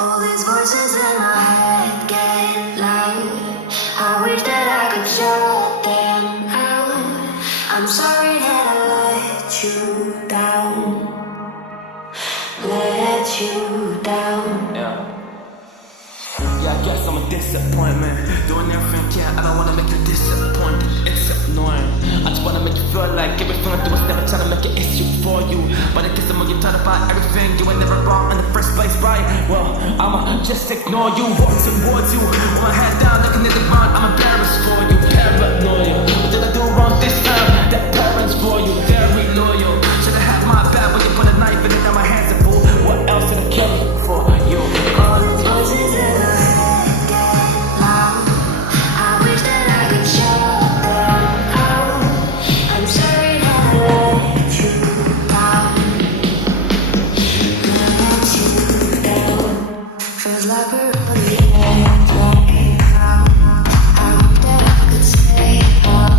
All these voices in my head get loud. I wish that I could shut them out. I'm sorry that I let you down. Let you down. Yeah, I guess I'm a disappointment. Doing everything, yeah, I don't wanna make you disappointed. It's annoying. I just wanna make you feel like every feeling through was never trying to make an issue for you. But I guess the more you try to fight everything, you ain't never wrong in the first place, right? Well, I'ma just ignore you, walk towards you. With my head down, looking at the ground, I'm embarrassed for you. Paranoia. What did I do wrong this time? That parents for you, very loyal. Should've had my back when you put a knife in it, now my hands are full. What else did I kill for you? All these voices in my head get loud. I wish that I could shut them out. I'm sorry that I let you down. Let you down. Feels like we're on the edge right now. I wish that I could stay out.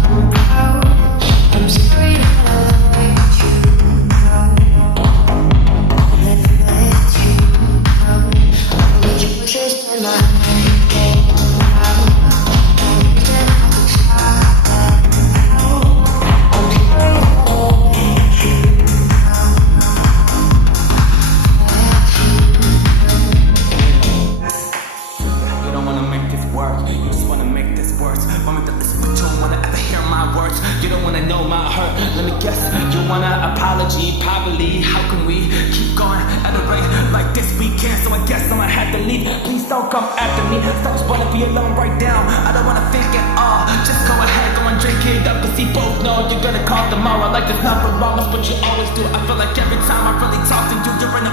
I'm sorry that I let you down. Let you down. All these voices in my head get loud. I wish that I could shut them out. I'm sorry that I let you down. You don't wanna make this work, you just wanna make this worse. Woman that listen, but you don't wanna ever hear my words. You don't wanna know my hurt. Let me guess, you want an apology, probably. How can we keep going at a rate like this? We can't, so I guess I'ma have to leave. Please don't come after me. Stop just wanna be alone right now. I don't wanna think at all. Just go ahead, go and drink it up, cause we both know you're gonna call tomorrow. Like there's nothing wrong, that's what you always do. I feel like every time I really talk to you, you're in a